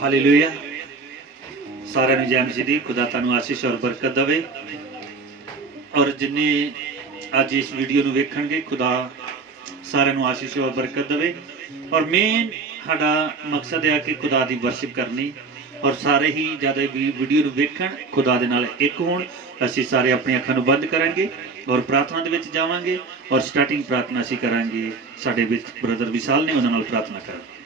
Hallelujah. सारे जय मसीह दी। खुदा तुहानू आशीष और बरकत देवे। और जिन्ने अज इस वीडियो नू वेखणगे खुदा सारे आशीष और बरकत देवे। और मेन साडा मकसद है कि खुदा दी वर्शिप करनी और सारे ही ज़्यादा वीडियो नू वेखण खुदा दे नाल एक होण। असीं सारे अपनी अखां नू बंद करांगे और प्रार्थना दे विच जावांगे और स्टार्टिंग प्रार्थना असीं करांगे। साडे विच ब्रदर विशाल ने उन्हां नाल प्रार्थना करांगे।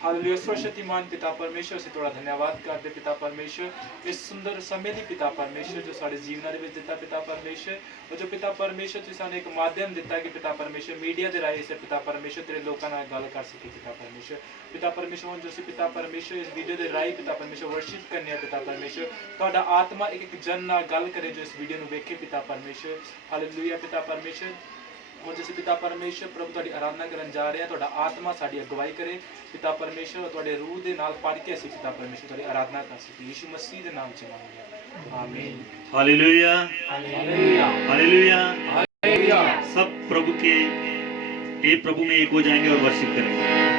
हालेलुया। सर्वशक्तिमान पिता परमेश्वर से थोड़ा धन्यवाद करते पिता परमेश्वर, इस सुंदर समय दी पिता परमेश्वर जो साडे जीवनां दे विच दिता पिता परमेश्वर। और जो पिता परमेश्वर तुसीं सानूं एक माध्यम दिता कि पिता परमेश्वर मीडिया दे राही से पिता परमेश्वर तेरे लोकां नाल गल कर सके पिता परमेश्वर। पिता परमेश्वर हुण जो असीं पिता परमेश्वर इस वीडियो दे राही पिता परमेश्वर वर्शिप करने पिता परमेश्वर, तुहाडा आत्मा एक एक जन नाल गल करे जो इस वीडियो नूं वेखे पिता परमेश्वर। हालेलुया पिता परमेश्वर। और जैसे पिता परमेश्वर प्रभु तुहाडी आराधना करन जा रहे हैं, तुहाडा आत्मा साडी अगुवाई करे पिता परमेश्वर और तुहाडे रूह दे नाल पढ़ के असीं पिता परमेश्वर तुहाडी आराधना कर सके। यीशु मसीह दे नाम च मांगदे हां, आमीन। हालेलुया हालेलुया हालेलुया हालेलुया। सब प्रभु के प्रभु में एक हो जाएंगे और वर्शिप करेंगे।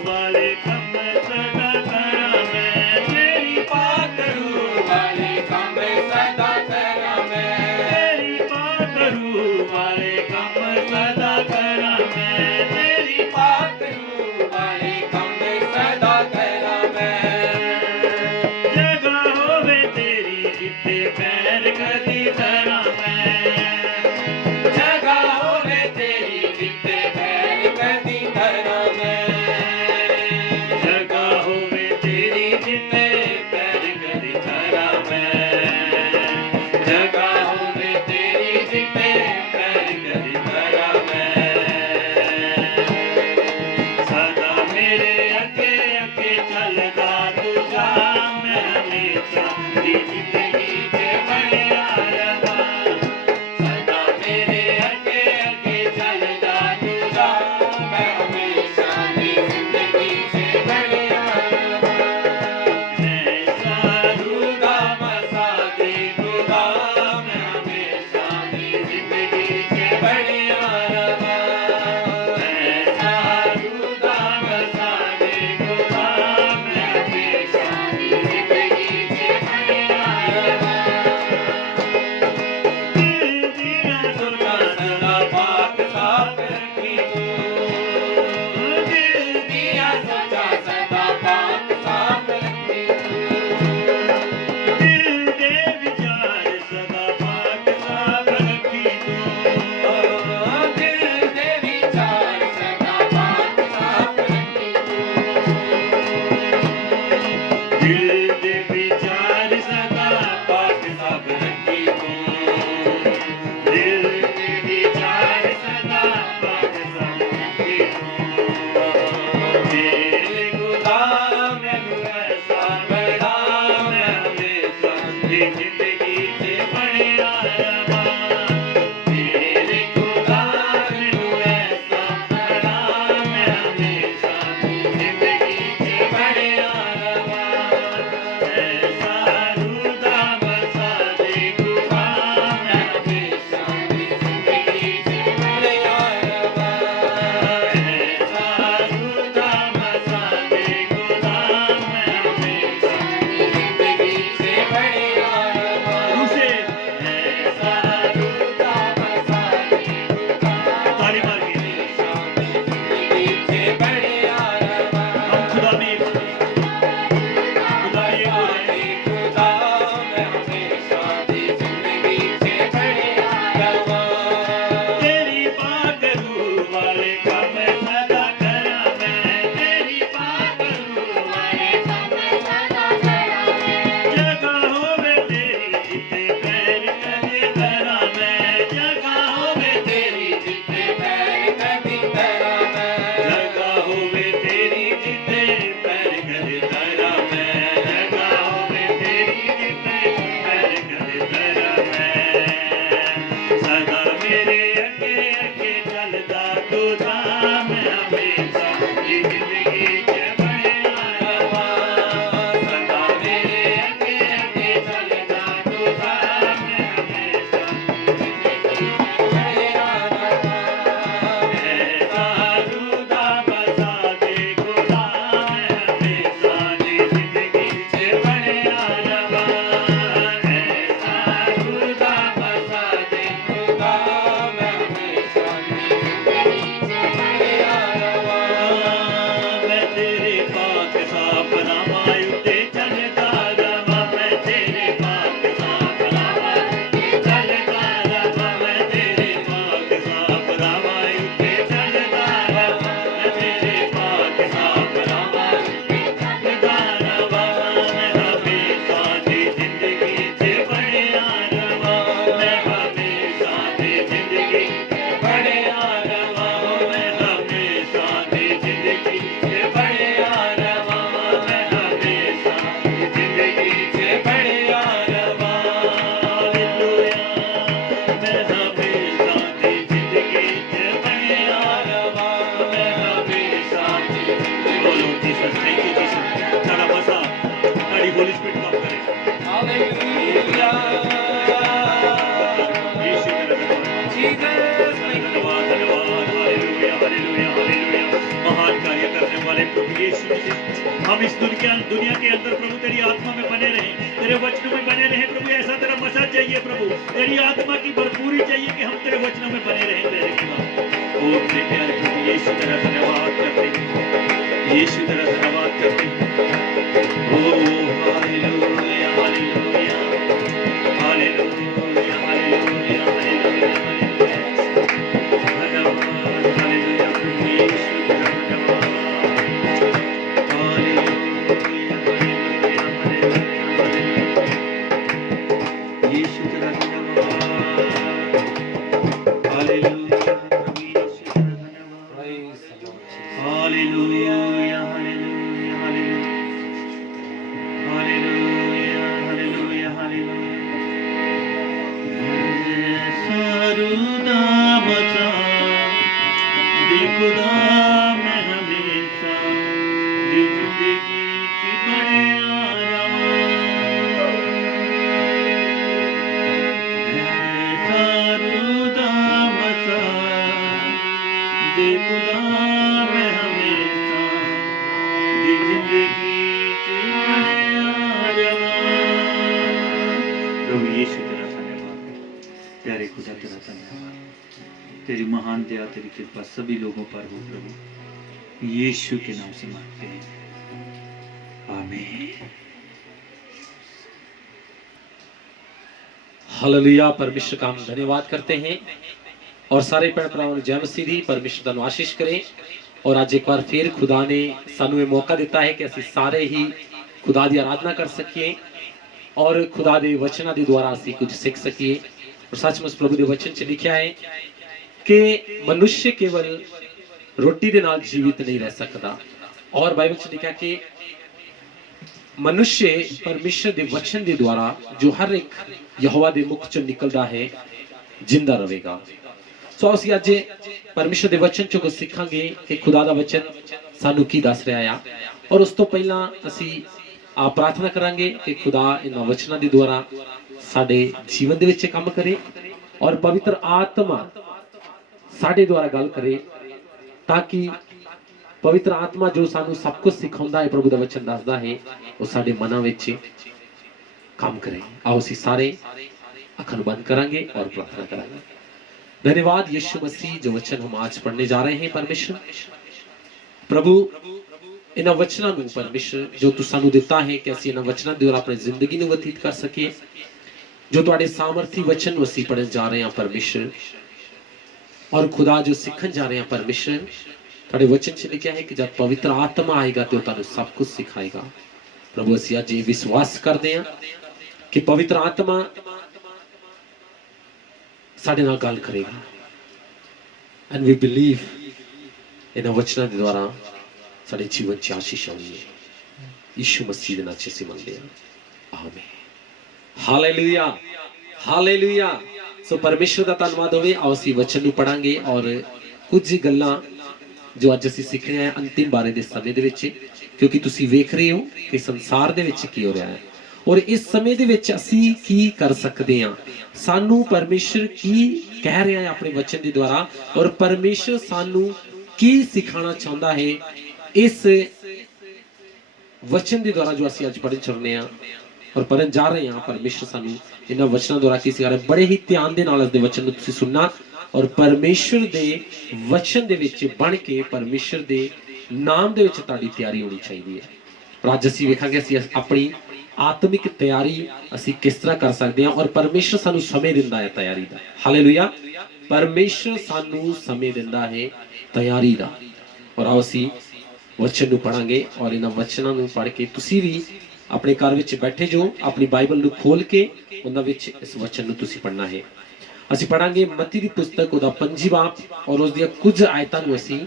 वाले कम सदा हालेलुया हालेलुया। महान कार्य करने वाले प्रभु यीशु मसीह, हम इस दुनिया के अंदर प्रभु तेरी आत्मा में बने रहें, तेरे वचनों में बने रहें प्रभु। ऐसा तेरा मसाज चाहिए प्रभु, तेरी आत्मा की भरपूरी चाहिए कि हम तेरे वचनों में बने रहें तेरे की बात। ओ मेरे प्यारे प्रभु यीशु तेरा धन्यवाद करते हैं, यीशु तेरा धन्यवाद करते हैं। ओ हालेलुया हालेलुया हालेलुया हालेलुया हालेलुया। तेरी महान दया तेरी कृपा सभी लोगों पर हो प्रभु, यीशु के नाम से मांगते हैं, आमीन। हालेलुया। परमेश्वर का हम धन्यवाद करते हैं और सारे भैन भरावां नूं जय मसीह दी। परमेश्वर दा आशीष करें। और आज एक बार फिर खुदा ने सानू ये मौका दिता है कि असीं सारे ही खुदा दी आराधना कर सकीए और खुदा दे वचनां दे द्वारा असीं कुछ सीख सकीए। और सचमुच प्रभु दे वचन च लिखिया है कि मनुष्य केवल रोटी दे नाल जीवित नहीं रह सकता, और बाइबल च लिखा कि मनुष्य परमेश्वर दे वचन दे द्वारा जो हर एक यहोवा दे मुख चों निकलदा है जिंदा रहेगा। सो असीं अज परमेश्वर दे वचन चों कुछ सीखांगे कि खुदा दा वचन सानू की दस रहा है। और उस तो पहला असीं आप प्रार्थना करांगे कि खुदा इन्हां वचनां दे द्वारा साडे जीवन दे विच काम करे और पवित्र आत्मा साडे द्वारा गल करे, ताकि पवित्र आत्मा जो सानू सब कुछ सिखाउंदा है, प्रभु दा वचन दसदा है, वो साडे मनां विच काम करे। आओ असीं सारे अखां बंद करांगे और प्रार्थना करांगे। धन्यवाद यीशु मसीह, जो वचन हम आज पढ़ने जा रहे हैं परमेश्वर प्रभु, इन्हां वचनां नूं परमेश्वर जो तू सानू दिता है कि असीं इन्हां वचनां दे द्वारा अपनी जिंदगी नूं व्यतीत कर सकीए। जो तुहाडे सामर्थी वचन नूं असीं पढ़न जा रहे हैं परमेश्वर, और खुदा जो सीखन जा रहे हैं परमेश्वर, तुहाडे वचन च लिखिया है कि जब पवित्र आत्मा आएगा तो तुहानूं सब कुछ सिखाएगा। प्रभु असीं अज ये विश्वास करते हैं कि पवित्र आत्मा साडे नाल गल करेगा, एंड वी बिलीव इन्हां वचनां दे द्वारा साडे जीवन च आशीष आउणी है। यीशु मसीह दे नाम च असीं मंगदे हां, आमीन। Hallelujah hallelujah. सो परमेश्वर का धन्यवाद होवे। आओ असीं वचन नूं पढ़ांगे और कुछ गल्लां जो अज असीं सिੱਖਣੀਆਂ है अंतिम बारे दे समय दे विच, क्योंकि तुसीं वेख रहे हो कि संसार दे विच की हो रहा है और इस समय दे विच असीं की कर सकते हैं, सानू परमेश्वर की कह रहा है अपने वचन के द्वारा, और परमेश्वर सानू की सिखाना चाहता है इस वचन के द्वारा जो असीं अज पढ़न चलने और पढ़न जा रहे हैं। परमेश्वर सानू इन्हां वचनों द्वारा की सिखा रहा है। बड़े ही ध्यान दे नाल इस दे वचन नूं तुसीं सुनना और परमेश्वर दे वचन दे विच बण के परमेश्वर दे नाम दे विच तुहाडी तैयारी होनी चाहिए है। और अज असीं वेखांगे असीं अपनी आत्मिक तैयारी असीं किस तरह कर सकते हैं, और परमेश्वर सानू समय दिंदा है तैयारी दा। हालेलुया। परमेश्वर सानू समय दिंदा है तैयारी दा। और आओ असीं वचन नूं पढ़ांगे और इन्हां वचनां नूं पढ़ के तुसीं भी अपने घर विच बैठे जो अपनी बाइबल नूं खोल के उन्हां विच इस वचन नूं तुसीं पढ़ना है। असीं पढ़ांगे मत्ती दी पुस्तक उहदा 5वां बाब और उस दी कुछ आयतां नूं असीं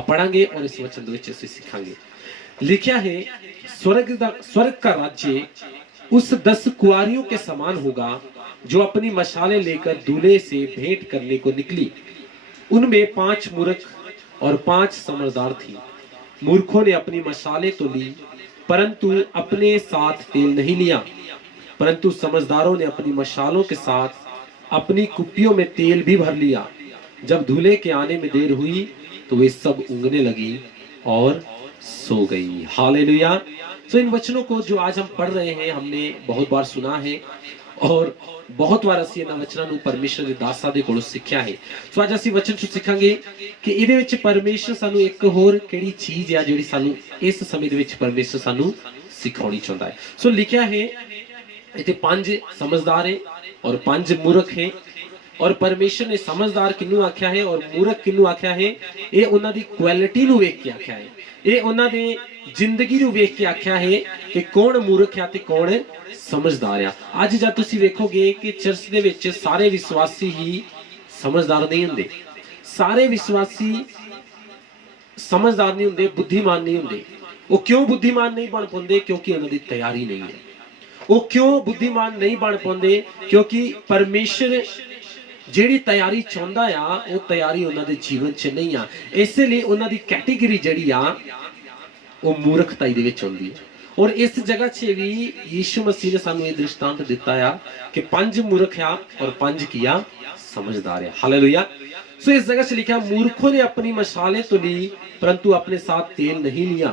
पढ़ांगे और इस वचन दे विच असीं सिखांगे। लिखिया है, स्वर्ग का राज्य उस 10 कुआरियों के समान होगा जो अपनी मशालें लेकर दूल्हे से भेंट करने को निकली। उनमें 5 मूर्ख और 5 समझदार थी। मूर्खों ने अपनी मशालें तो ली, परंतु अपने साथ तेल नहीं लिया, परंतु समझदारों ने अपनी मशालों के साथ अपनी कुप्पियों में तेल भी भर लिया। जब दूल्हे के आने में देर हुई तो वे सब ऊँघने लगी और सो गई। हालेलुया। सो इन वचनों को जो आज हम पढ़ रहे हैं हमने बहुत बार सुना है और बहुत ਵਾਰ ਅਸੀਂ ਇਹਨਾਂ ਵਚਨਾਂ ਨੂੰ ਪਰਮੇਸ਼ਰ ਦੇ ਦਾਸਾਂ ਦੇ ਕੋਲੋਂ ਸਿੱਖਿਆ ਹੈ। ਸੋ ਅੱਜ ਅਸੀਂ ਵਚਨ ਚ ਸਿੱਖਾਂਗੇ ਕਿ ਇਹਦੇ ਵਿੱਚ ਪਰਮੇਸ਼ਰ ਸਾਨੂੰ ਇੱਕ ਹੋਰ ਕਿਹੜੀ ਚੀਜ਼ ਆ ਜਿਹੜੀ ਸਾਨੂੰ ਇਸ ਸਮੇਂ ਦੇ ਵਿੱਚ ਪਰਮੇਸ਼ਰ ਸਾਨੂੰ ਸਿਖਾਉਣੀ ਚਾਹੁੰਦਾ ਹੈ। ਸੋ ਲਿਖਿਆ ਹੈ ਇੱਥੇ 5 ਸਮਝਦਾਰ ਹੈ और 5 मूर्ख है और परमेश्वर ने समझदार किन्नू आख्या है और मूर्ख किन्नू आख्या है। ये उन्हां दी क्वालिटी नू वेख के आख्या है, ये उन्हां दे जिंदगी नू वेख के आख्या है कि कौन मूर्ख है ते कौन समझदार है। अज जब तुसीं वेखोगे कि चर्च दे विच सारे विश्वासी ही समझदार नहीं हुंदे, सारे विश्वासी समझदार नहीं हुंदे, बुद्धिमान नहीं हुंदे। वो क्यों बुद्धिमान नहीं बन पाउंदे? क्योंकि उन्हां दी तैयारी नहीं है। वो क्यों बुद्धिमान नहीं बन पाते? क्योंकि परमेश्वर जिहड़ी तैयारी चाहुंदा आ वो तैयारी उन्हां दे जीवन च नहीं आ। इसलिए उन्हां दी कैटेगरी जिहड़ी आ वो मूर्खताई दे विच आउंदी है। और इस जगह च भी यीशु मसीह ने सानू ये दृष्टांत दिता आ कि 5 मूर्ख आ और 5 किया समझदार है। हालेलुया। सो इस जगह च लिखा मूर्खों ने अपनी मशालें तो ली परंतु अपने साथ तेल नहीं लिया,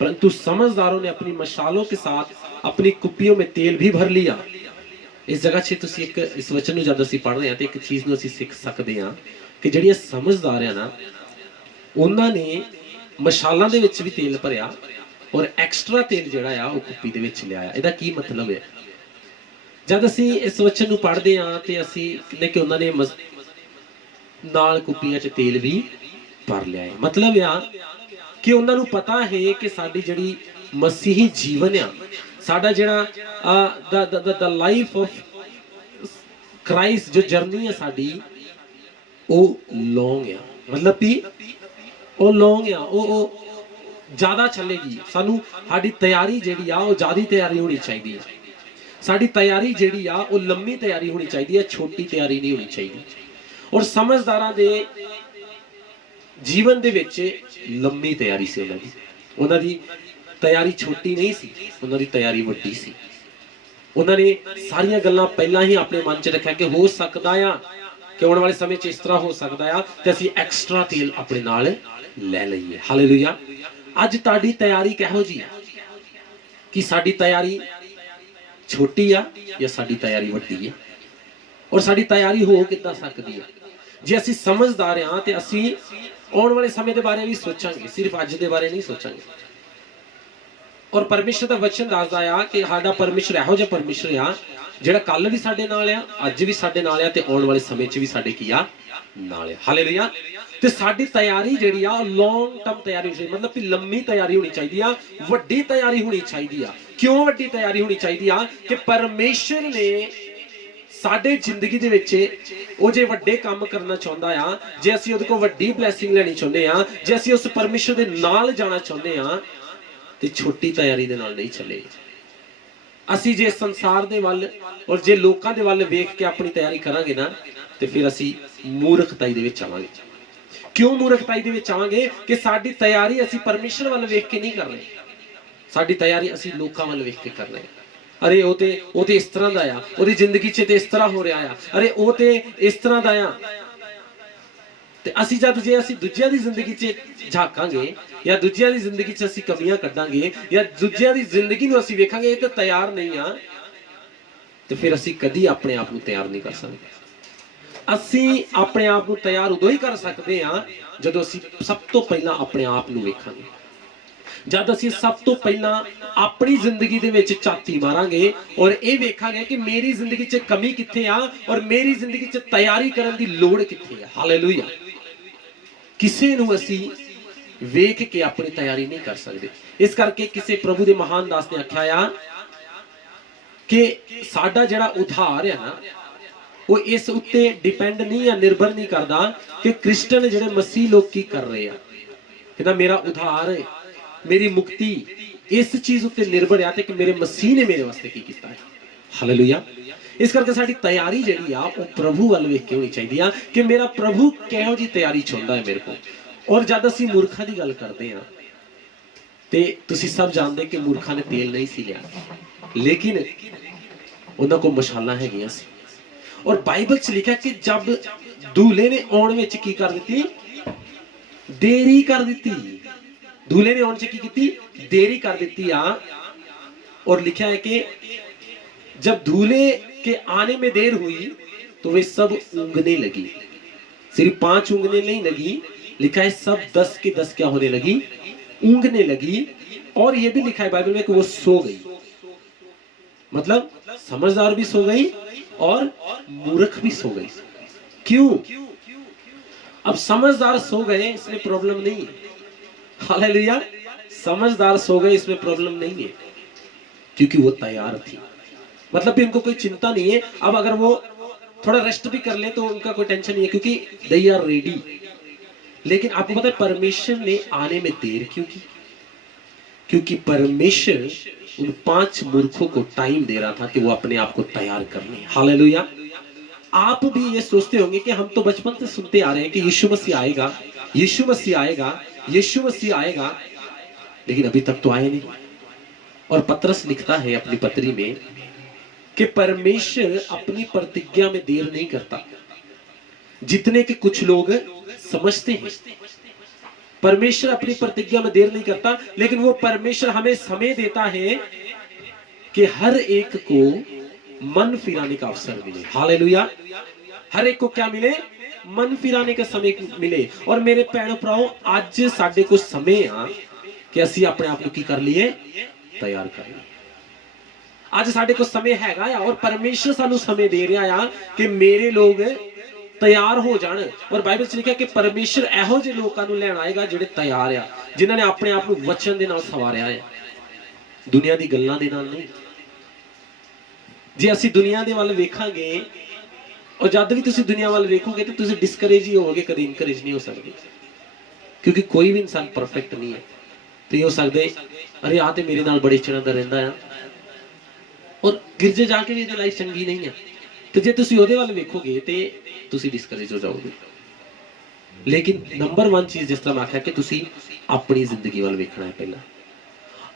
परंतु समझदारों ने अपनी मशालों के साथ अपनी कुप्पियों में तेल भी भर लिया। इस जगह से तुसी एक इस वचन नूं जद असीं पढ़ रहे हैं तो एक चीज़ नूं असीं सीख सकते हैं कि जिहड़ियां समझदार है ना उन्हां ने मशालां दे विच भी तेल भरिया और एक्स्ट्रा तेल जिहड़ा आ वो कुप्पी दे विच लिआया। इहदा की मतलब है? जद असीं इस वचन नूं पढ़दे हां ते असीं कहने कि उन्हां ने नाल कुप्पियां च तेल भी भर लिया है। मतलब आ कि उन्हां नूं पता है कि साडी जिहड़ी मसीही जीवन आ, साडा जिहड़ा द लाइफ ऑफ क्राइस्ट जो जर्नी है साडी वो लॉन्ग आ, मतलब भी वो लॉन्ग आ, वो ज्यादा चलेगी। सानू साडी तैयारी जिहड़ी आ वो ज्यादा तैयारी होनी चाहिए। साडी तैयारी जिहड़ी आ वो लंबी तैयारी होनी चाहिए, छोटी तैयारी नहीं होनी चाहिए। और समझदारां दे जीवन दे विच लंबी तैयारी सी उन्हां दी तैयारी छोटी नहीं सी, उन्हां दी तैयारी वड्डी सी। उन्हां ने सारियां गल्लां पहलां ही अपने मन च रखिया कि हो सकदा आ कि आने वाले समय च इस तरह हो सकदा आ ते असीं एक्स्ट्रा तेल अपने नाल ले लईए। हालेलुया। अज तुहाडी तैयारी किहो जी है कि साडी तैयारी छोटी आ या साडी तैयारी वड्डी है? और साडी तैयारी हो किद्दां सकदी है? जे असीं समझदार हां ते असीं आने वाले समय के बारे भी सोचांगे, सिर्फ अज के बारे नहीं सोचांगे। और परमेश्वर का वचन दसदा आ कि साडा परमेश्वर इहो जिहा परमेश्वर आ जिहड़ा कल भी साडे नाल आ, अज भी साडे नाल आ ते आने वाले समय च भी साडे की आ नाल आ। हालेलुया। ते साडी तैयारी जिहड़ी आ लॉन्ग टर्म तैयारी होनी, मतलब कि लंबी तैयारी होनी चाहिए आ, वड्डी तैयारी होनी चाहिए आ। क्यों वड्डी तैयारी होनी चाहिए आ? कि परमेश्वर ने साडे जिंदगी दे विच ओ जे वड्डे काम करना चाहुंदा आ, जे असीं उहदे कोल वड्डी ब्लैसिंग लैनी चाहुंदे आ, जे असीं उस परमेश्वर दे नाल जाना चाहुंदे आ ते छोटी तैयारी दे नाल नहीं चले। असीं जे संसार दे वल और जे लोकां दे वल वेख के अपनी तैयारी करांगे ना ते फिर असीं मूर्खताई दे विच आवांगे। क्यों मूर्खताई दे विच आवांगे? कि साडी तैयारी असीं परमेश्वर वल वेख के नहीं कर रहे, साडी तैयारी असीं लोकां वल वेख के कर रहे। अरे वो ते इस तरह दा आ, ओदी जिंदगी च ते इस तरह हो रहा आ, अरे वो ते इस तरह दा आ। ते असीं जद जे असीं दूजियां दी जिंदगी च झाकांगे या दूजियां दी जिंदगी च असीं कमियां कड्डांगे या दूजियां दी जिंदगी नूं असीं वेखांगे ये ते तैयार नहीं आ, ते फिर असीं कदी अपने आप नूं तैयार नहीं कर सकदे। असीं अपने आप नूं तैयार उदों ही कर सकदे आ जदों असीं सब तो पहलां अपने आप नूं वेखांगे। जद असीं सब तो पहला अपनी जिंदगी दे विच झाती मारांगे और ये वेखांगे कि मेरी जिंदगी च कमी कित्थे आ और मेरी जिंदगी च तैयारी करन दी लोड़ कित्थे आ। हालेलुया। किसे नूं असीं वेख के अपनी तैयारी नहीं कर सकते। इस करके किसी प्रभु दे महान दास ने आख्या कि साडा जिहड़ा उधार है ना वो इस उत्ते डिपेंड नहीं है, निर्भर नहीं करता कि क्रिश्चियन जिहड़े मसीह लोग की कर रहे हैं। कहना मेरा उधार है, मेरी मुक्ति इस चीज उत्ते निर्भर है कि मेरे मसीह ने मेरे वास्ते की कीता है। हालेलुया। इस करके साडी तैयारी जिहड़ी आ वो प्रभु वाल वेख के होनी चाहिए कि मेरा प्रभु किहो जी तैयारी चाहुंदा है मेरे को। और जद असीं मूर्खां दी गल करदे हां ते तुसीं सब जानदे कि मूर्खां ने तेल नहीं सी लिया, लेकिन उन्हां कोल मशालां हैगियां सी। और बाइबल च लिखा कि जब दूल्हे ने आउण विच की कर दित्ती, देरी कर दित्ती। दूल्हे ने आउण च की कीती, देरी कर दित्ती आ। और लिखा है कि जब दूल्हे के आने में देर हुई तो वे सब ऊँगने लगी। सिर्फ 5 ऊँगने नहीं लगी, लिखा है सब 10 के 10 क्या होने लगी, ऊँगने लगी। और ये भी लिखा है बाइबल में कि वो सो गई। मतलब समझदार भी सो गई और मूर्ख भी सो गई। क्यों? अब समझदार सो गए इसमें प्रॉब्लम नहीं है, हालेलुया। समझदार सो गए इसमें प्रॉब्लम नहीं है, क्योंकि वो तैयार थी। मतलब भी उनको कोई चिंता नहीं है। अब अगर वो थोड़ा रेस्ट भी कर ले तो उनका कोई टेंशन नहीं है, क्योंकि दे आर रेडी। लेकिन आपको पता है परमेश्वर ने आने में देर क्यों की? क्योंकि परमेश्वर उन 5 मूर्खों को टाइम दे रहा था कि वो अपने आप को तैयार कर लें। हालेलुया। आप भी ये सोचते होंगे कि हम तो बचपन से सुनते आ रहे हैं कि यीशु मसीह आएगा, यीशु मसीह आएगा, यीशु मसीह आएगा, लेकिन अभी तक तो आए नहीं। और पतरस लिखता है अपनी पत्री में कि परमेश्वर अपनी प्रतिज्ञा में देर नहीं करता, जितने के कुछ लोग समझते हैं। परमेश्वर अपनी प्रतिज्ञा में देर नहीं करता, लेकिन वो परमेश्वर हमें समय देता है कि हर एक को मन फिराने का अवसर मिले। हालेलुया। हर एक को क्या मिले? मन फिराने का समय मिले। और मेरे भैन भराओ, आज साडे को समय आ कि ਅਸੀਂ अपने आप को की कर लिए, तैयार कर लिए। आज साडे को समय हैगा आ और परमेश्वर सानू समय दे रहा आ कि मेरे लोग तैयार हो जान। और बाइबल च लिखा कि परमेश्वर एहो जे लोकां नू लैण आएगा जिहड़े तैयार आ, जिन्हां ने अपने आप नू वचन दे नाल सवारिया है, दुनिया दी गल्लां दे नाल नहीं। जे ਅਸੀਂ दुनिया दे वल वेखांगे और जद भी तुसीं दुनिया वल वेखोगे तो तुसीं डिस्करेज ही होवोगे, कदी इनकरेज नहीं हो सकदे, क्योंकि कोई भी इंसान परफेक्ट नहीं है। तो ये हो सकदे अरे आ ते मेरे नाल बड़ी चिड़ांदा रहिंदा है और गिरजे जाके भी इहदी लाइफ चंगी नहीं है। तो जे तुसीं ओहदे वल वेखोगे ते तुसीं डिस्करेज हो जाओगे। लेकिन नंबर 1 चीज जिस तरह मैं आख्या कि तुसीं अपनी जिंदगी वल वेखना है। पहला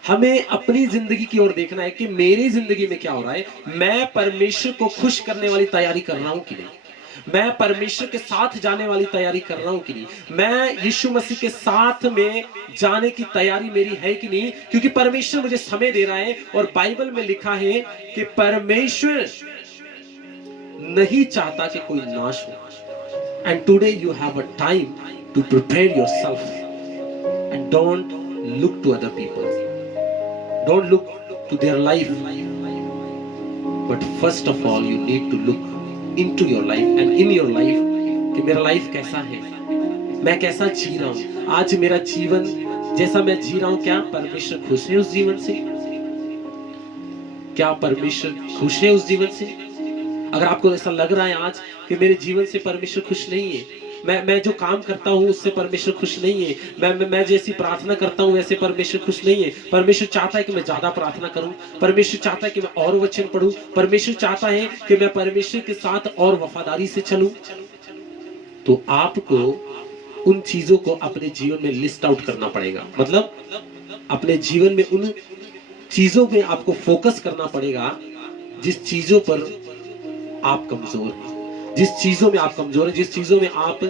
हमें अपनी जिंदगी की ओर देखना है कि मेरी जिंदगी में क्या हो रहा है। मैं परमेश्वर को खुश करने वाली तैयारी कर रहा हूं कि नहीं, मैं परमेश्वर के साथ जाने वाली तैयारी कर रहा हूं कि नहीं, मैं यीशु मसीह के साथ में जाने की तैयारी मेरी है कि नहीं। क्योंकि परमेश्वर मुझे समय दे रहा है और बाइबल में लिखा है कि परमेश्वर नहीं चाहता कि कोई नाश हो। And today you have a time to prepare yourself and don't look to other people, don't look to their life, but first of all you need to look into your life and in your life कि मेरा life कैसा है, मैं कैसा जी रहा हूं। आज मेरा जीवन जैसा मैं जी रहा हूं, क्या परमेश्वर खुश है उस जीवन से? क्या परमेश्वर खुश है उस जीवन से? अगर आपको ऐसा लग रहा है आज कि मेरे जीवन से परमेश्वर खुश नहीं है, मैं जो काम करता हूं उससे परमेश्वर खुश नहीं है, मैं जैसी प्रार्थना करता हूं वैसे परमेश्वर खुश नहीं है, परमेश्वर चाहता है कि मैं ज्यादा प्रार्थना करूं, परमेश्वर चाहता है कि मैं और वचन पढूं, परमेश्वर चाहता है कि मैं परमेश्वर के साथ और वफादारी से चलूं, तो आपको उन चीजों को अपने जीवन में लिस्ट आउट करना पड़ेगा। मतलब अपने जीवन में उन चीजों में आपको फोकस करना पड़ेगा जिस चीजों पर आप कमजोर हैं, जिस चीजों में आप कमजोर हैं, जिस चीजों में आप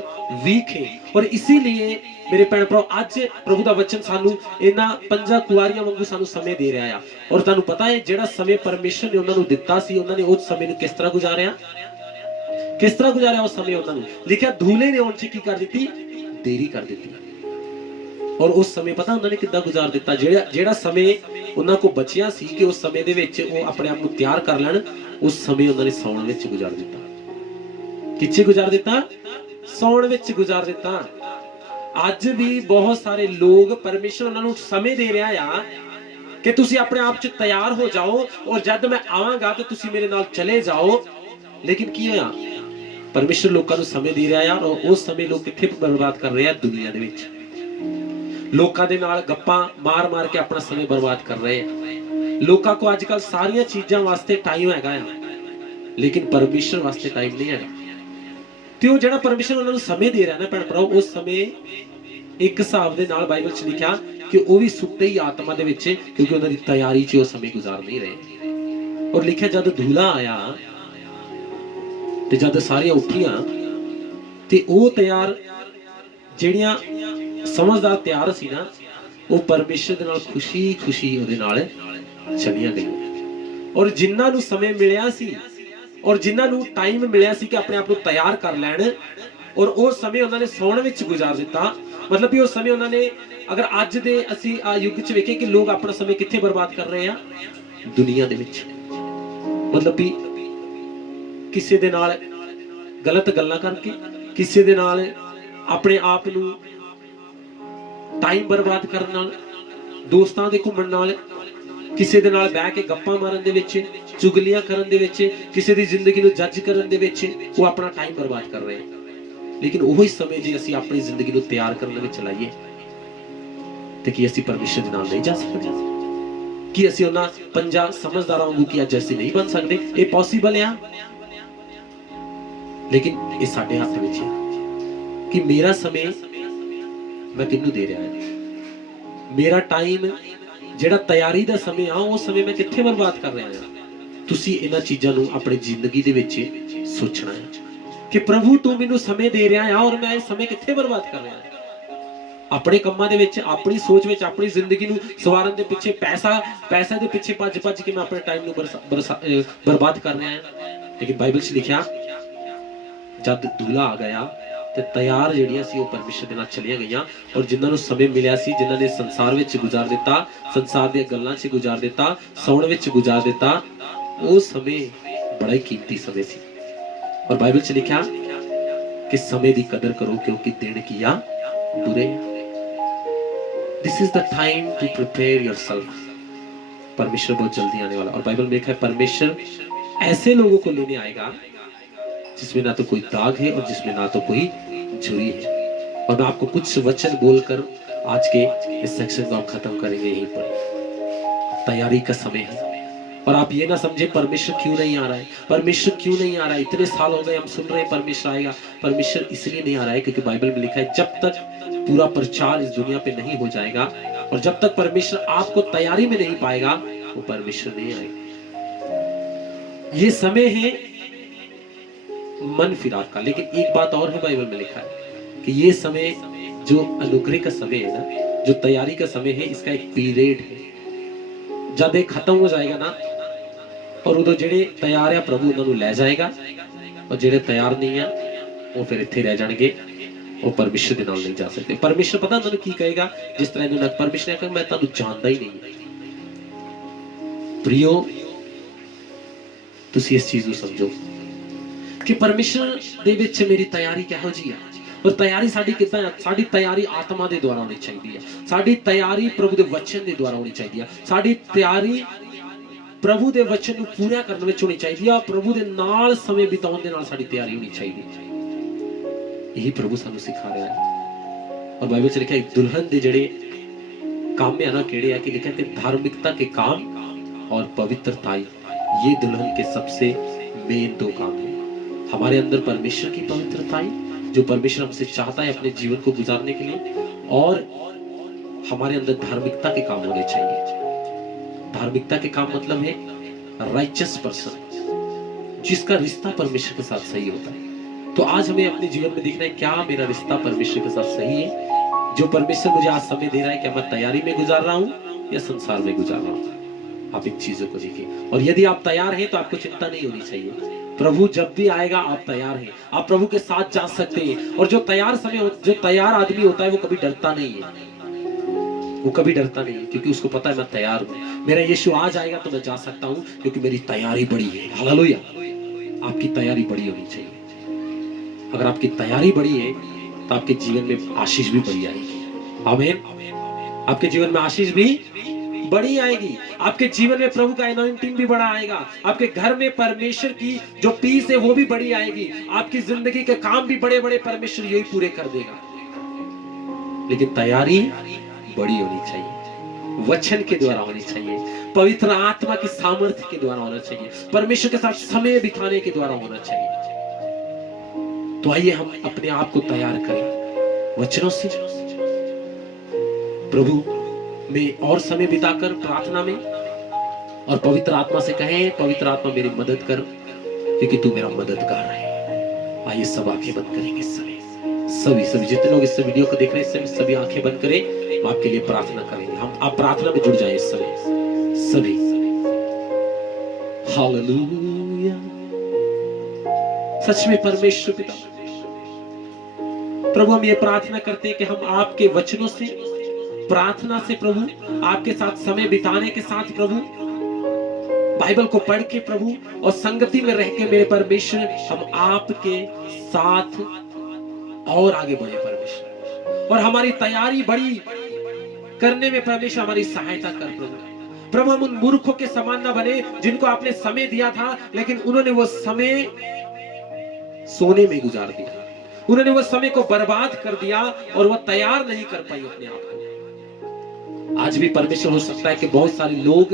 वीक हैं। और इसीलिए मेरे भैन भरा, आज प्रभु दा वचन सानू इना 5 कुआरियां वांगू सानू समय दे रहा है। और तुहानू पता है जेड़ा समय परमेश्वर ने उन्हां नू दित्ता सी, उन्हां ने उस समय नू किस तरह गुजारिया, किस तरह गुजारिया उस समय उन्हां नू। लिखिया दूल्हे ने उन च की कर दित्ती, देरी कर दित्ती। और उस समय पता उन्होंने किद्दां गुजार दिता, जेड़ा समय उन्हां को बचिया सी कि उस समय दे विच वो अपने आप नू तैयार कर लैण, उस समय उन्होंने सौण विच गुजार दिता। किथे गुजार दिता? सौण विच गुजार दिता। आज भी बहुत सारे लोग परमेश्वर उन्हां नू समय दे रहा है कि तुसी अपने आप च तैयार हो जाओ और जद मैं आवांगा तो तुसी मेरे नाल चले जाओ। लेकिन की होया? परमेश्वर लोकां नू समय दे रहा है और उस समय लोग किथे बर्बाद कर रहे हैं? दुनिया दे विच लोकां दे नाल गप्पां मार मार के अपना समय बर्बाद कर रहे हैं। लोकां को आजकल सारियां चीजां वास्ते टाइम हैगा, लेकिन परमेश्वर वास्ते टाइम नहीं हैगा। तो जेड़ा परमेश्वर उन्हां नू समय दे रहा है ना भैन भराओ, उस समय एक हिसाब दे नाल बाइबल च लिखा कि वो भी सुੱਤੇ ही आत्मा दे विच, क्योंकि उन्हां दी तैयारी च वो समय गुजार नहीं रहे। और लिखा जद दूल्हा आया ते जद सारियां उठियां ਤੇ ਉਹ ਤਿਆਰ ਜਿਹੜੀਆਂ ਸਮਝਦਾਰ ਤਿਆਰ ਸੀ ਨਾ, ਉਹ ਪਰਮੇਸ਼ਰ ਦੇ ਨਾਲ ਖੁਸ਼ੀ ਖੁਸ਼ੀ ਉਹਦੇ ਨਾਲ ਚਲੀਆਂ ਗਈਆਂ। ਔਰ ਜਿਨ੍ਹਾਂ ਨੂੰ ਸਮੇਂ ਮਿਲਿਆ ਸੀ ਔਰ ਜਿਨ੍ਹਾਂ ਨੂੰ ਟਾਈਮ ਮਿਲਿਆ ਸੀ ਕਿ ਆਪਣੇ ਆਪ ਨੂੰ ਤਿਆਰ ਕਰ ਲੈਣ, ਔਰ ਉਹ ਸਮੇਂ ਉਹਨਾਂ ਨੇ ਸੌਣ ਵਿੱਚ ਗੁਜ਼ਾਰ ਦਿੱਤਾ। ਮਤਲਬ ਵੀ ਉਹ ਸਮੇਂ ਉਹਨਾਂ ਨੇ, ਅਗਰ ਅੱਜ ਦੇ ਅਸੀਂ ਆ ਯੁੱਗ 'ਚ ਵੇਖੀਏ ਕਿ ਲੋਕ ਆਪਣਾ ਸਮੇਂ ਕਿੱਥੇ ਬਰਬਾਦ ਕਰ ਰਹੇ ਆ, ਦੁਨੀਆ ਦੇ ਵਿੱਚ। ਮਤਲਬ ਵੀ ਕਿਸੇ ਦੇ ਨਾਲ ਗਲਤ ਗੱਲਾਂ ਕਰਕੇ, ਕਿਸੇ ਦੇ ਨਾਲ ਆਪਣੇ ਆਪ ਨੂੰ ਟਾਈਮ ਬਰਬਾਦ ਕਰਨ ਨਾਲ, ਦੋਸਤਾਂ ਦੇ ਘੁੰਮਣ ਨਾਲ, ਕਿਸੇ ਦੇ ਨਾਲ ਬਹਿ ਕੇ ਗੱਪਾਂ ਮਾਰਨ ਦੇ ਵਿੱਚ, ਚੁਗਲੀਆਂ ਕਰਨ ਦੇ ਵਿੱਚ, ਕਿਸੇ ਦੀ ਜ਼ਿੰਦਗੀ ਨੂੰ ਜੱਜ ਕਰਨ ਦੇ ਵਿੱਚ ਉਹ ਆਪਣਾ ਟਾਈਮ ਬਰਬਾਦ ਕਰ ਰਹੇ ਆ। ਲੇਕਿਨ ਉਹੀ ਸਮੇਂ ਜੇ ਅਸੀਂ ਆਪਣੀ ਜ਼ਿੰਦਗੀ ਨੂੰ ਤਿਆਰ ਕਰਨ ਵਿੱਚ ਲਾਈਏ ਤੇ ਕੀ ਅਸੀਂ ਪਰਮੇਸ਼ਰ ਦੇ ਨਾਲ ਨਹੀਂ ਜਾ ਸਕਦੇ? ਕੀ ਅਸੀਂ ਉਹਨਾਂ ਪੰਜਾਂ ਸਮਝਦਾਰਾਂ ਵਾਂਗੂ ਕੀ ਅੱਜ ਅਸੀਂ ਨਹੀਂ ਬਣ ਸਕਦੇ? ਇਹ ਪੋਸੀਬਲ ਆ, ਲੇਕਿਨ ਇਹ ਸਾਡੇ ਹੱਥ ਵਿੱਚ ਹੈ ਕਿ ਮੇਰਾ ਸਮੇਂ ਮੈਂ ਕਿਹਨੂੰ ਦੇ ਰਿਹਾ ਹਾਂ। ਮੇਰਾ ਟਾਈਮ ਜਿਹੜਾ ਤਿਆਰੀ ਦਾ ਸਮੇਂ ਆ, ਉਹ ਸਮੇਂ ਮੈਂ ਕਿੱਥੇ ਬਰਬਾਦ ਕਰ ਰਿਹਾ ਹਾਂ? ਤੁਸੀਂ ਇਹਨਾਂ ਚੀਜ਼ਾਂ ਨੂੰ ਆਪਣੀ ਜ਼ਿੰਦਗੀ ਦੇ ਵਿੱਚ ਸੋਚਣਾ ਹੈ ਕਿ ਪ੍ਰਭੂ ਤੂੰ ਮੈਨੂੰ ਸਮੇਂ ਦੇ ਰਿਹਾ ਆ ਔਰ ਮੈਂ ਇਹ ਸਮੇਂ ਕਿੱਥੇ ਬਰਬਾਦ ਕਰ ਰਿਹਾ ਹਾਂ? ਆਪਣੇ ਕੰਮਾਂ ਦੇ ਵਿੱਚ, ਆਪਣੀ ਸੋਚ ਵਿੱਚ, ਆਪਣੀ ਜ਼ਿੰਦਗੀ ਨੂੰ ਸਵਾਰਨ ਦੇ ਪਿੱਛੇ, ਪੈਸੇ ਦੇ ਪਿੱਛੇ ਭੱਜ ਕੇ ਮੈਂ ਆਪਣੇ ਟਾਈਮ ਨੂੰ ਬਰਬਾਦ ਕਰ ਰਿਹਾ ਹਾਂ। ਲੇਕਿਨ ਬਾਈਬਲ 'ਚ ਲਿਖਿਆ ਜਦ ਦੂल्हा ਆ ਗਿਆ ਤੇ ਤਿਆਰ ਜਿਹੜੀਆਂ ਸੀ ਉਹ ਪਰਮੇਸ਼ਰ ਦੇ ਨਾਲ ਚਲੀਆਂ ਗਈਆਂ। ਔਰ ਜਿਨ੍ਹਾਂ ਨੂੰ ਸਮੇਂ ਮਿਲਿਆ ਸੀ, ਜਿਨ੍ਹਾਂ ਨੇ ਸੰਸਾਰ ਵਿੱਚ ਗੁਜ਼ਾਰ ਦਿੱਤਾ, ਸੰਸਾਰ ਦੀਆਂ ਗੱਲਾਂ 'ਚ ਗੁਜ਼ਾਰ ਦਿੱਤਾ, ਸੌਣ ਵਿੱਚ ਗੁਜ਼ਾਰ ਦਿੱਤਾ, ਉਹ ਸਮੇਂ ਬੜਾ ਹੀ ਕੀਮਤੀ ਸਮੇਂ ਸੀ। और बाइबल से लिखा कि समय की कदर करो क्योंकि दिन किया बुरे। This is the time to prepare yourself. परमेश्वर बहुत जल्दी आने वाला। और बाइबल में लिखा है परमेश्वर ऐसे लोगों को लेने आएगा जिसमें ना तो कोई दाग है और जिसमें ना तो कोई झुर्री है। और मैं आपको कुछ वचन बोलकर आज के इस सेक्शन को हम खत्म करेंगे यहीं पर। तैयारी का समय है और आप ये ना समझे परमेश्वर क्यों नहीं आ रहा है, परमेश्वर क्यों नहीं आ रहा है। इतने साल हो गए हम सुन रहे हैं परमेश्वर आएगा। परमेश्वर इसलिए नहीं आ रहा है क्योंकि बाइबल में लिखा है जब तक पूरा प्रचार इस दुनिया पे नहीं हो जाएगा और जब तक परमेश्वर आपको तैयारी में नहीं पाएगा वो परमेश्वर नहीं आएगा। ये समय है मन फिराक का। लेकिन एक बात और है, बाइबल में लिखा है कि ये समय जो अनुग्रह का समय है ना, जो तैयारी का समय है, इसका एक पीरियड है। जब ये खत्म हो जाएगा ना और उदो जेड़े तैयार है प्रभु उन्होंने ले जाएगा और जेड़े तैयार नहीं है वो फिर इत्थे रह जाएंगे, वो परमेश्वर के नाल नहीं जा सकते। परमेश्वर पता उन्होंने की कहेगा, जिस तरह इन्होंने परमेश्वर ने कहा मैं तुहानू जानदा ही नहीं। प्रियो तुसी इस चीज को समझो कि परमेश्वर दे विच मेरी तैयारी किहो जी है। और तैयारी साडी किदां है? साडी तैयारी आत्मा दे द्वारा होनी चाहिए है। साडी तैयारी प्रभु दे वचन दे द्वारा होनी चाहिए है। साडी तैयारी प्रभु दे वचन ਨੂੰ ਪੂਰਾ ਕਰਨ ਵਿੱਚ ਹੋਣੀ ਚਾਹੀਦੀ ਹੈ। ਪ੍ਰਭੂ ਦੇ ਨਾਲ ਸਮੇਂ ਬਿਤਾਉਣ ਦੇ ਨਾਲ ਸਾਡੀ ਤਿਆਰੀ ਹੋਣੀ ਚਾਹੀਦੀ ਹੈ। ਇਹੀ ਪ੍ਰਭੂ ਸਾਨੂੰ ਸਿਖਾ ਰਿਹਾ ਹੈ। और बाइबल में लिखा है दुल्हन ਦੇ ਜਿਹੜੇ काम है ना केड़े है कि लिखा है कि धार्मिकता के काम और पवित्रताई, ये दुल्हन के सबसे मेन दो काम है। हमारे अंदर परमेश्वर की पवित्रताई जो परमेश्वर हमसे चाहता है अपने जीवन को गुजारने के लिए, और हमारे अंदर धार्मिकता के काम होने चाहिए। धार्मिकता के काम मतलब है राइचस पर्सन, जिसका रिश्ता परमेश्वर के साथ सही होता है। तो आज हमें अपने जीवन में देखना है क्या मेरा रिश्ता परमेश्वर के साथ सही है। जो परमेश्वर मुझे आज समय दे रहा है, क्या मैं तैयारी में गुजार रहा हूँ या संसार में गुजार रहा हूँ। आप इन चीजों को देखिए। और यदि आप तैयार हैं तो आपको चिंता नहीं होनी चाहिए। प्रभु जब भी आएगा आप तैयार हैं, आप प्रभु के साथ जा सकते हैं। और जो तैयार आदमी होता है वो कभी डरता नहीं है, वो कभी डरता नहीं है, क्योंकि उसको पता है मैं तैयार हूँ। मेरा यीशु आ जाएगा तो मैं जा सकता हूँ क्योंकि मेरी तैयारी बड़ी है। हालेलुया। आपकी तैयारी बड़ी होनी चाहिए। अगर आपकी तैयारी बड़ी है तो आपके जीवन में आशीष भी बड़ी आएगी। आमीन। आपके जीवन में आशीष भी बड़ी आएगी। आपके जीवन में प्रभु का एनॉइंटिंग भी बड़ा आएगा। आपके घर में परमेश्वर की जो पीस है वो भी बड़ी आएगी। आपकी जिंदगी के काम भी बड़े बड़े परमेश्वर यही पूरे कर देगा। लेकिन तैयारी बड़ी होनी चाहिए, वचन के द्वारा होनी चाहिए, पवित्र आत्मा की सामर्थ्य के द्वारा होना चाहिए, परमेश्वर के साथ समय बिताने के द्वारा होना चाहिए। तो आइए हम अपने आप को तैयार करें वचनों से, प्रभु में और समय बिताकर प्रार्थना में, और पवित्र आत्मा से कहें पवित्र आत्मा मेरी मदद कर क्योंकि तू मेरा मददगार है। आइए सब आंखें बंद करेंगे इस समय। सभी जितने लोग इस वीडियो को देख रहे हैं इस समय सभी आंखें बंद करें, हम आपके लिए प्रार्थना करेंगे। हम आप प्रार्थना में जुड़ जाएं इस समय सभी। हालेलुया। सच में परमेश्वर पिता प्रभु, हम ये प्रार्थना करते हैं कि हम आपके वचनों से, प्रार्थना से प्रभु, आपके साथ समय बिताने के साथ प्रभु, बाइबल को पढ़ के प्रभु और संगति में रह के मेरे परमेश्वर, हम आपके साथ और आगे बढ़े परमेश्वर, और हमारी तैयारी बड़ी करने में परमेश्वर हमारी सहायता कर प्रभु। हम उन मूर्खों के समान ना बने जिनको आपने समय दिया था लेकिन उन्होंने वो समय सोने में गुजार दिया, उन्होंने वो समय को बर्बाद कर दिया और वो तैयार नहीं कर पाई अपने आप को। आज भी परमेश्वर हो सकता है कि बहुत सारे लोग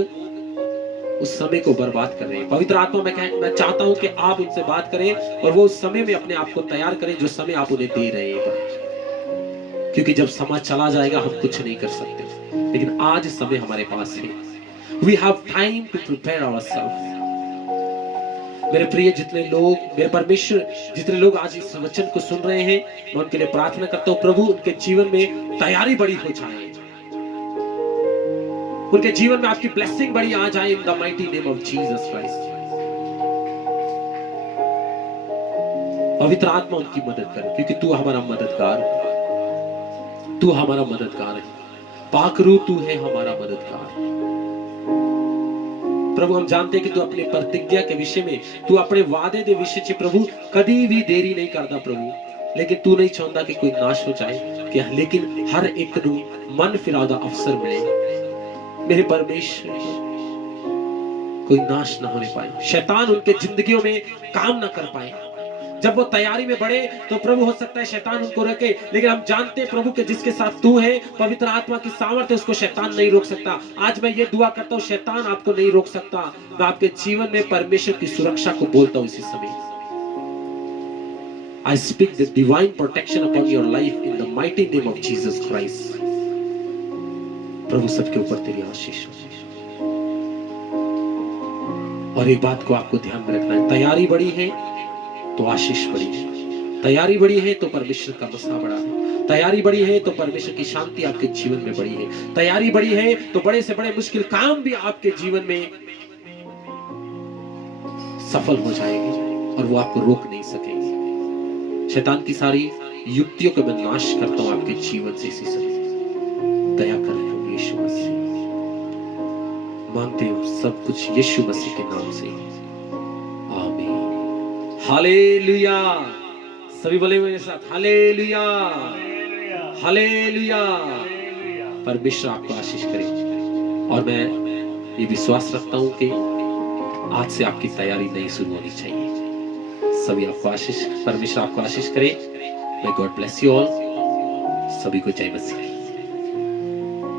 उस समय को बर्बाद कर रहे हैं। पवित्र आत्मा मैं चाहता हूं कि आप उनसे बात करें और वो उस समय में अपने आप को तैयार करें जो समय आप उन्हें दे रहे हैं, क्योंकि जब समय चला जाएगा हम कुछ नहीं कर सकते, लेकिन आज समय हमारे पास है। We have time to prepare ourselves। मेरे प्रिय जितने लोग, मेरे परमेश्वर जितने लोग आज इस वचन को सुन रहे हैं, मैं उनके लिए प्रार्थना करता हूं प्रभु उनके जीवन में तैयारी बड़ी हो जाए, उनके जीवन में आपकी ब्लेसिंग बड़ी आ जाए in the mighty name of Jesus Christ. पवित्र आत्मा उनकी मदद करे, क्योंकि तू हमारा मददगार है, तू हमारा मददगार है। पाकरू तू है हमारा मददगार। प्रभु हम जानते हैं कि तू अपने प्रतिज्ञा के विषय में, तू अपने वादे के विषय में प्रभु कभी भी देरी नहीं करता प्रभु, लेकिन तू नहीं चाहता कि कोई नाश हो जाए, कि लेकिन हर एक को मन फिरादा अवसर मिले। मेरे परमेश्वर कोई नाश ना होने पाए, शैतान उनके जिंदगियों में काम ना कर पाए। जब वो तैयारी में बढ़े तो प्रभु हो सकता है शैतान उनको रोके, लेकिन हम जानते हैं प्रभु के जिसके साथ तू है, पवित्र आत्मा की सामर्थ्य, उसको शैतान नहीं रोक सकता। आज मैं ये दुआ करता हूँ, शैतान आपको नहीं रोक सकता। मैं आपके जीवन में परमेश्वर की सुरक्षा को बोलता हूँ इसी समय। I speak the divine protection upon your life in the mighty name of Jesus Christ। प्रभु सबके ऊपर तेरी आशीष हो। और एक बात को आपको ध्यान में रखना है, तैयारी बड़ी है तो आशीष बड़ी है, तैयारी बड़ी है तो परमेश्वर का मसा बड़ा है, तैयारी बड़ी है तो परमेश्वर की शांति आपके जीवन में बड़ी है, तैयारी बड़ी है तो बड़े से बड़े मुश्किल काम भी आपके जीवन में सफल हो जाएंगे और वो आपको रोक नहीं सकेंगे। शैतान की सारी युक्तियों को मैं नाश करता हूं आपके जीवन से इसी समय। दया कर प्रभु यीशु मसीह, मांगते हो सब कुछ यीशु मसीह के नाम से, आमीन। हालेलुया। सभी बोले मेरे साथ हालेलुया, हालेलुया। परमेश्वर आपको आशीष करे और मैं ये विश्वास रखता हूं कि आज से आपकी तैयारी नहीं शुरू होनी चाहिए। सभी आपको आशीष, परमेश्वर आपको आशीष करे। May God bless you all। सभी को जय मसीह।